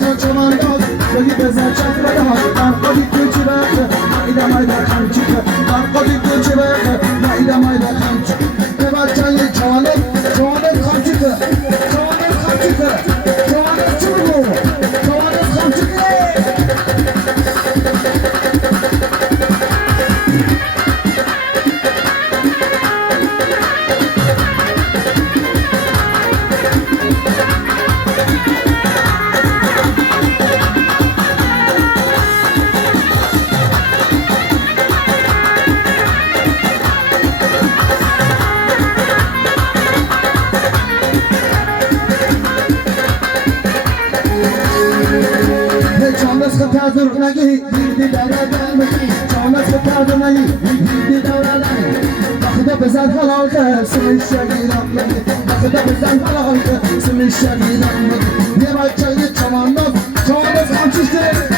جا چمنداز بگی بزن چند بدهان برقادی کوچی بخه نایده مایده خمچیکه برقادی کوچی بخه نایده مایده خمچیکه به بچه یه جوانت خمچیکه جوانت خمچیکه جوانت چی بگو جوانت خمچیکه تازر نگی دیدی دردن بگی چامس تازر نگی دیدی دردن بخدا بزن حلال که سمی شگیرم بگی بخدا بزن حلال که سمی شگیرم بگی یه بچه یه چمنداز همچیش داری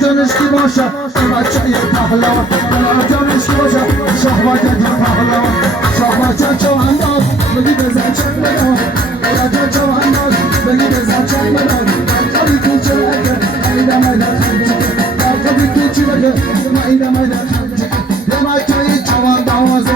جانشکی باشه بچه یه پهلوان جانشکی باشه شاه بچه یه پهلوان شاه بچه چوانداز بگی بزن چند بدان بچه چوانداز بگی بزن چند بدان برقابی کوچه بگه نایده مایده خمچه برقابی کوچه بگه نایده مایده خمچه یه بچه یه چواندازه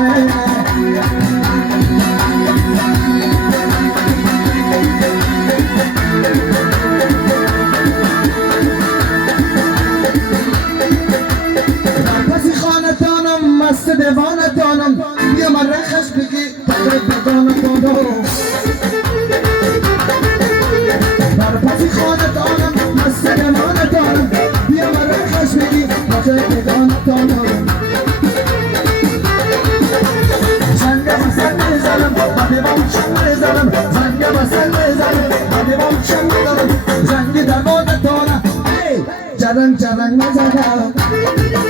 مست دیوانه دانم بیا من رخش بگی تقریب بدانه دانم بر پسی خانه دانم مست دیوانه دانم بیا من رخش بگی تقریب بدانه دانم زنگه مسل میزنم بدیوام چند میزنم زنگه مسل میزنم بدیوام چند میزنم زنگی دربانه دانم جرنگ جرنگ میزنم